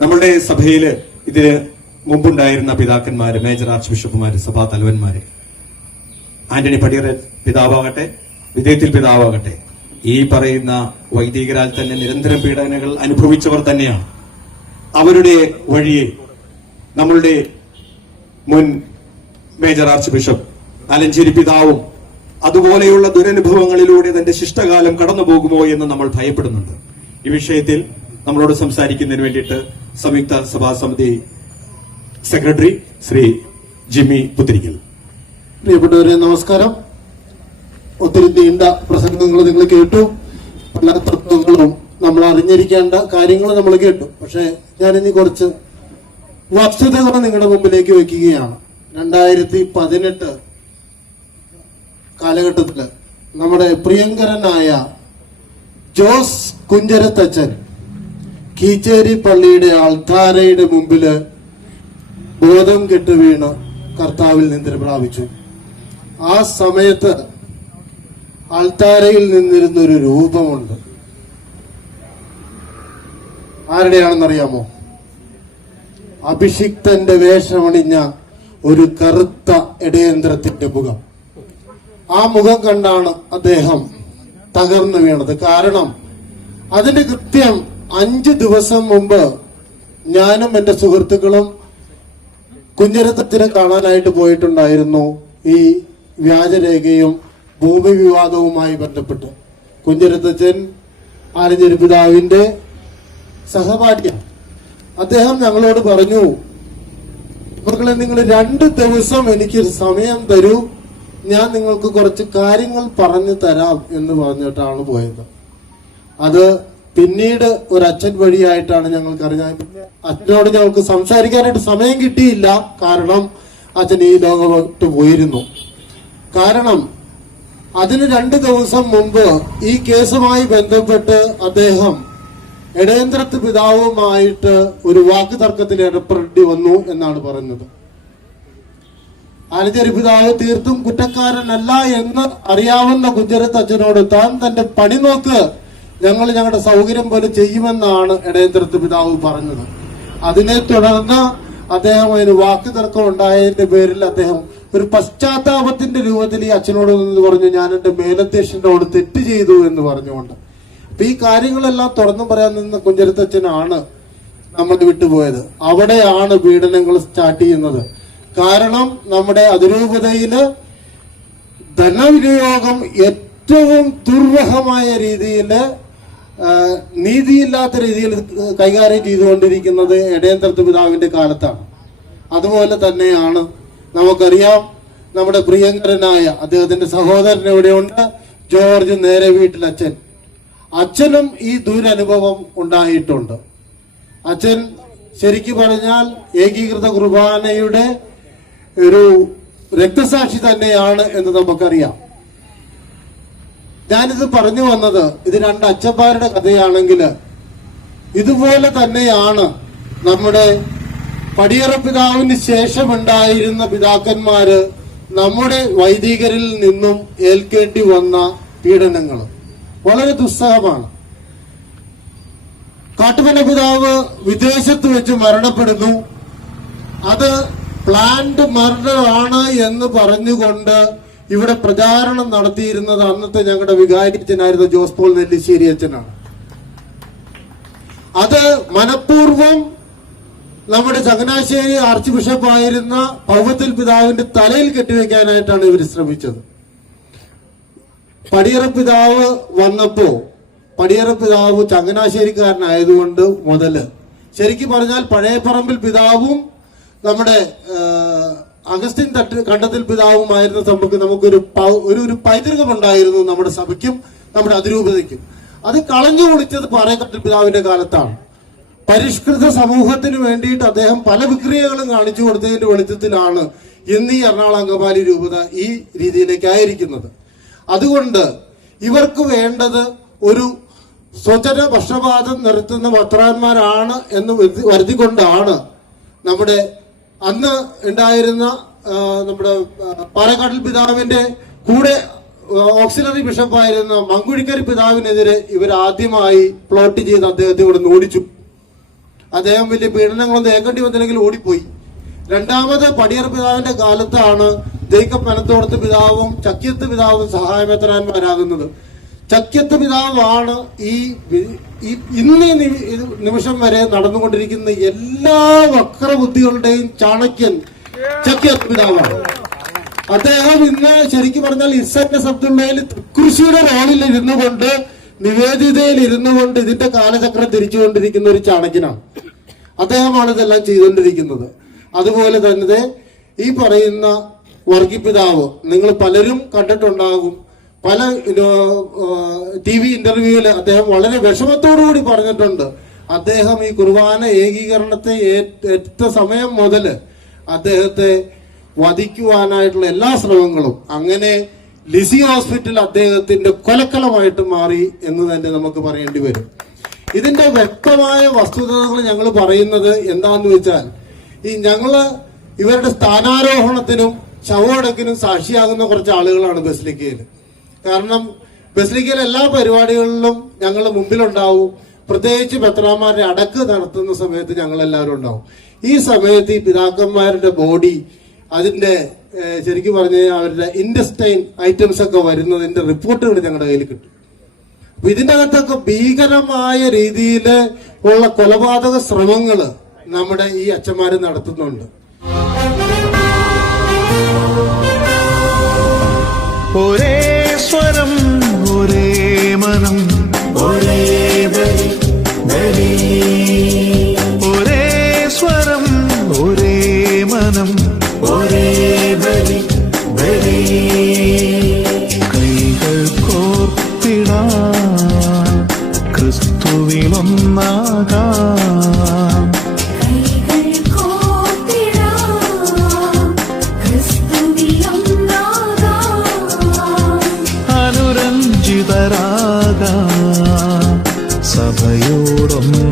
നമ്മളുടെ സഭയിൽ ഇതിന് മുമ്പുണ്ടായിരുന്ന പിതാക്കന്മാര് മേജർ ആർച്ച് ബിഷപ്പുമാര് സഭാ തലവന്മാര്. ആന്റണി പടിയറ പിതാവാകട്ടെ വിധേയത്തിൽ പിതാവാകട്ടെ ഈ പറയുന്ന വൈദികരാൽ തന്നെ നിരന്തരം പീഡനകൾ അനുഭവിച്ചവർ തന്നെയാണ്. അവരുടെ വഴിയെ നമ്മളുടെ മുൻ മേജർ ആർച്ച് ബിഷപ്പ് അലഞ്ചേരി പിതാവും അതുപോലെയുള്ള ദുരനുഭവങ്ങളിലൂടെ തന്റെ ശിഷ്ടകാലം കടന്നു പോകുമോ എന്ന് നമ്മൾ ഭയപ്പെടുന്നുണ്ട്. ഈ വിഷയത്തിൽ നമ്മളോട് സംസാരിക്കുന്നതിന് വേണ്ടിയിട്ട് സംയുക്ത സഭാ സമിതി സെക്രട്ടറി ശ്രീ ജിമ്മി പുത്തിരിക്കൽ. പ്രിയപ്പെട്ടവരെ നമസ്കാരം. ഒത്തിരി നീണ്ട പ്രസംഗങ്ങൾ നിങ്ങൾ കേട്ടു. പല തത്വങ്ങളും നമ്മൾ അറിഞ്ഞിരിക്കേണ്ട കാര്യങ്ങൾ നമ്മൾ കേട്ടു. പക്ഷെ ഞാനിനി കുറച്ച് വസ്തുതകൾ നിങ്ങളുടെ മുമ്പിലേക്ക് വെക്കുകയാണ് രണ്ടായിരത്തി പതിനെട്ട് കാലഘട്ടത്തിൽ നമ്മുടെ പ്രിയങ്കരനായ ജോസ് കുഞ്ചരത്തച്ഛൻ കീച്ചേരി പള്ളിയുടെ ആൾത്താരയുടെ മുമ്പിൽ ബോധം കെട്ട് വീണ് കർത്താവിൽ നിന്ദ്ര പ്രാപിച്ചു. ആ സമയത്ത് അൾത്താരയിൽ നിന്നിരുന്നൊരു രൂപമുണ്ട്. ആരുടെയാണെന്നറിയാമോ? അഭിഷിക്തന്റെ വേഷമണിഞ്ഞ ഒരു കറുത്ത ഇടയന്ത്രത്തിന്റെ മുഖം. ആ മുഖം കണ്ടാണ് അദ്ദേഹം തകർന്നു വീണത്. കാരണം അതിന്റെ കൃത്യം അഞ്ചു ദിവസം മുമ്പ് ഞാനും എന്റെ സുഹൃത്തുക്കളും കുഞ്ഞരത്തത്തിനെ കാണാനായിട്ട് പോയിട്ടുണ്ടായിരുന്നു. ഈ വ്യാജരേഖയും ഭൂമി വിവാദവുമായി ബന്ധപ്പെട്ട്. കുഞ്ഞരത്തച്ഛൻ ആലഞ്ചേരി പിതാവിന്റെ സഹപാഠ്യ. അദ്ദേഹം ഞങ്ങളോട് പറഞ്ഞു മക്കളെ നിങ്ങൾ രണ്ട് ദിവസം എനിക്ക് സമയം തരൂ. ഞാൻ നിങ്ങൾക്ക് കുറച്ച് കാര്യങ്ങൾ പറഞ്ഞു തരാം എന്ന് പറഞ്ഞിട്ടാണ് പോയത്. അത് പിന്നീട് ഒരു അച്ഛൻ വഴിയായിട്ടാണ് ഞങ്ങൾക്ക് അറിഞ്ഞത് അച്ഛനോട് ഞങ്ങൾക്ക് സംസാരിക്കാനായിട്ട് സമയം കിട്ടിയില്ല. കാരണം അച്ഛൻ ഈ ലോകത്ത് പോയിരുന്നു. കാരണം അതിന് രണ്ട് ദിവസം മുമ്പ് ഈ കേസുമായി ബന്ധപ്പെട്ട് അദ്ദേഹം ഇടയന്ത്രത്ത് പിതാവുമായിട്ട് ഒരു വാക്ക് തർക്കത്തിൽ ഏർപ്പെടേണ്ടി വന്നു എന്നാണ് പറയുന്നത്. ആലഞ്ചേരി പിതാവ് തീർത്തും കുറ്റക്കാരനല്ല എന്ന് അറിയാവുന്ന കുഞ്ചരത്ത് അച്ഛനോട് താൻ തന്റെ പണി നോക്ക് ഞങ്ങൾ ഞങ്ങളുടെ സൗകര്യം പോലെ ചെയ്യുമെന്നാണ് ഇടയന്തരത്ത് പിതാവ് പറഞ്ഞത്. അതിനെ തുടർന്ന് അദ്ദേഹം അതിന് വാക്ക് തർക്കം ഉണ്ടായതിന്റെ പേരിൽ അദ്ദേഹം ഒരു പശ്ചാത്താപത്തിന്റെ രൂപത്തിൽ ഈ അച്ഛനോട് നിന്ന് പറഞ്ഞു ഞാൻ എന്റെ മേലധ്യക്ഷനോട് തെറ്റ് ചെയ്തു എന്ന് പറഞ്ഞുകൊണ്ട്. അപ്പൊ ഈ കാര്യങ്ങളെല്ലാം തുറന്നു പറയാൻ നിന്ന കുഞ്ചരത്തച്ഛനാണ് നമ്മൾ വിട്ടുപോയത്. അവിടെയാണ് പീഡനങ്ങൾ സ്റ്റാർട്ട് ചെയ്യുന്നത്. കാരണം നമ്മുടെ അതിരൂപതയിൽ ധനവിനിയോഗം ഏറ്റവും ദുർവഹമായ രീതിയിൽ നീതിയില്ലാത്ത രീതിയിൽ കൈകാര്യം ചെയ്തുകൊണ്ടിരിക്കുന്നത് ഇടയന്ത്രത്ത് പിതാവിന്റെ കാലത്താണ്. അതുപോലെ തന്നെയാണ് നമുക്കറിയാം നമ്മുടെ പ്രിയങ്കരനായ അദ്ദേഹത്തിന്റെ സഹോദരൻ ഇവിടെയുണ്ട് ജോർജ് നേരെ വീട്ടിൽ അച്ഛൻ. അച്ഛനും ഈ ദുരനുഭവം ഉണ്ടായിട്ടുണ്ട്. അച്ഛൻ ശരിക്കു പറഞ്ഞാൽ ഏകീകൃത കുർബാനയുടെ ഒരു രക്തസാക്ഷി തന്നെയാണ് എന്ന് നമുക്കറിയാം. ഞാനിത് പറഞ്ഞു വന്നത് ഇത് രണ്ട് അച്ഛന്മാരുടെ കഥയാണെങ്കിൽ ഇതുപോലെ തന്നെയാണ് നമ്മുടെ പടിയറ പിതാവിന് ശേഷമുണ്ടായിരുന്ന പിതാക്കന്മാര് നമ്മുടെ വൈദികരിൽ നിന്നും ഏൽക്കേണ്ടി വന്ന പീഡനങ്ങൾ വളരെ ദുസ്സഹമാണ്. കാട്ടുമന പിതാവ് വിദേശത്ത് വെച്ച് മരണപ്പെടുന്നു. അത് പ്ലാന്റ് മർഡർ ആണ് എന്ന് പറഞ്ഞുകൊണ്ട് ഇവിടെ പ്രചാരണം നടത്തിയിരുന്നത് അന്നത്തെ ഞങ്ങളുടെ വികാരിച്ചനായിരുന്ന ജോസ് പോൾ നെല്ലിശ്ശേരി അച്ഛനാണ്. അത് മനഃപൂർവം നമ്മുടെ ചങ്ങനാശ്ശേരി ആർച്ച് ബിഷപ്പ് ആയിരുന്ന പൗവത്തിൽ പിതാവിന്റെ തലയിൽ കെട്ടിവെക്കാനായിട്ടാണ് ഇവർ ശ്രമിച്ചത്. പടിയറ പിതാവ് വന്നപ്പോ പടിയറ പിതാവ് ചങ്ങനാശ്ശേരിക്കാരനായതുകൊണ്ട് മുതൽ. ശരിക്കും പറഞ്ഞാൽ പഴയപ്പറമ്പിൽ പിതാവും നമ്മുടെ അഗസ്റ്റിൻ തട്ട് കണ്ടത്തിൽ പിതാവുമായിരുന്ന നമുക്ക് നമുക്കൊരു ഒരു ഒരു പൈതൃകമുണ്ടായിരുന്നു നമ്മുടെ സഭയ്ക്കും നമ്മുടെ അതിരൂപതയ്ക്കും. അത് കളഞ്ഞു കുളിച്ചത് പാറേക്കട്ടിൽ പിതാവിന്റെ കാലത്താണ്. പരിഷ്കൃത സമൂഹത്തിന് വേണ്ടിയിട്ട് അദ്ദേഹം പല വിക്രിയകളും കാണിച്ചു കൊടുത്തതിന്റെ വെളിച്ചത്തിലാണ് ഇന്ന് ഈ എറണാകുളം അങ്കമാലി രൂപത ഈ രീതിയിലേക്കായിരിക്കുന്നത്. അതുകൊണ്ട് ഇവർക്ക് വേണ്ടത് ഒരു സ്വജന പക്ഷപാതം നിർത്തുന്ന പത്രാന്മാരാണ് എന്ന് വരുത്തി- വരുത്തിക്കൊണ്ടാണ് നമ്മുടെ അന്ന് ഉണ്ടായിരുന്ന നമ്മുടെ പാലക്കാട്ടിൽ പിതാവിന്റെ കൂടെ ഓക്സിലറി ബിഷപ്പായിരുന്ന മങ്കുഴിക്കരി പിതാവിനെതിരെ ഇവർ ആദ്യമായി പ്ലോട്ട് ചെയ്ത് അദ്ദേഹത്തെ ഇവിടെ നിന്ന് ഓടിച്ചു. അദ്ദേഹം വലിയ പീഡനങ്ങളൊന്നും ഏക്കേണ്ടി വന്നില്ലെങ്കിൽ ഓടിപ്പോയി. രണ്ടാമത് പടിയർ പിതാവിന്റെ കാലത്താണ് ദൈക്കപ്പനത്തോടത്ത് പിതാവും ചക്കിയത്ത് പിതാവും സഹായമെത്രാന്മാരാകുന്നത്. ചക്കിയത്ത് പിതാവാണ് ഈ ഇന്ന് നിമിഷം വരെ നടന്നുകൊണ്ടിരിക്കുന്ന എല്ലാ വക്രബുദ്ധികളുടെയും ചാണക്യൻ ചക്യത്ത് പിതാവാണ് അദ്ദേഹം ഇന്ന് ശരിക്കും പറഞ്ഞാൽ ഇസന്റെ ശബ്ദമുള്ളതിൽ കൃഷിയുടെ റോളിൽ ഇരുന്നു കൊണ്ട് നിവേദിതയിൽ ഇരുന്നു കൊണ്ട് ഇതിന്റെ കാലചക്രം തിരിച്ചുകൊണ്ടിരിക്കുന്ന ഒരു ചാണക്യനാണ്. അദ്ദേഹമാണ് ഇതെല്ലാം ചെയ്തുകൊണ്ടിരിക്കുന്നത്. അതുപോലെ തന്നെ ഈ പറയുന്ന വർഗീപിതാവ് നിങ്ങൾ പലരും കണ്ടിട്ടുണ്ടാകും പല ടി വി ഇന്റർവ്യൂവിൽ അദ്ദേഹം വളരെ കൂടി പറഞ്ഞിട്ടുണ്ട്. അദ്ദേഹം ഈ കുർബാന ഏകീകരണത്തെ ഏറ്റ് സമയം മുതൽ അദ്ദേഹത്തെ വധിക്കുവാനായിട്ടുള്ള എല്ലാ ശ്രമങ്ങളും അങ്ങനെ ലിസി ഹോസ്പിറ്റൽ അദ്ദേഹത്തിന്റെ കൊലക്കലമായിട്ട് മാറി എന്ന് തന്നെ നമുക്ക് പറയേണ്ടി വരും. ഇതിന്റെ വ്യക്തമായ വസ്തുതകൾ ഞങ്ങൾ പറയുന്നത് എന്താന്ന് വെച്ചാൽ ഈ ഞങ്ങൾ ഇവരുടെ സ്ഥാനാരോഹണത്തിനും ശവമടക്കിനും സാക്ഷിയാകുന്ന കുറച്ച് ആളുകളാണ് ബസ്ലിക്കയിൽ കാരണം ബസ്ലിക്കയിൽ എല്ലാ പരിപാടികളിലും ഞങ്ങൾ മുമ്പിലുണ്ടാവും. പ്രത്യേകിച്ച് പത്രമാരുടെ അടക്ക് നടത്തുന്ന സമയത്ത് ഞങ്ങൾ എല്ലാവരും ഉണ്ടാവും. ഈ സമയത്ത് ഈ പിതാക്കന്മാരുടെ ബോഡി അതിന്റെ ശരിക്കും പറഞ്ഞ അവരുടെ ഇൻഡസ്റ്റൈൻ ഐറ്റംസ് ഒക്കെ വരുന്നതിന്റെ റിപ്പോർട്ടുകൾ ഞങ്ങളുടെ കയ്യിൽ കിട്ടും. അപ്പൊ ഇതിന്റെ അകത്തൊക്കെ ഭീകരമായ രീതിയിൽ ഉള്ള കൊലപാതക ശ്രമങ്ങൾ നമ്മുടെ ഈ അച്ഛന്മാര് നടത്തുന്നുണ്ട്. ഒരേ സ്വരം ഒരേ മനം. ഒരേ. ഒരേ സ്വരം ഒരേ മനം. ഒരേ ബലി ബലി. കൈകൾ കോർത്തിടാൻ ക്രിസ്തുവിലൊന്നാകാം സഭയോടൊന്ന്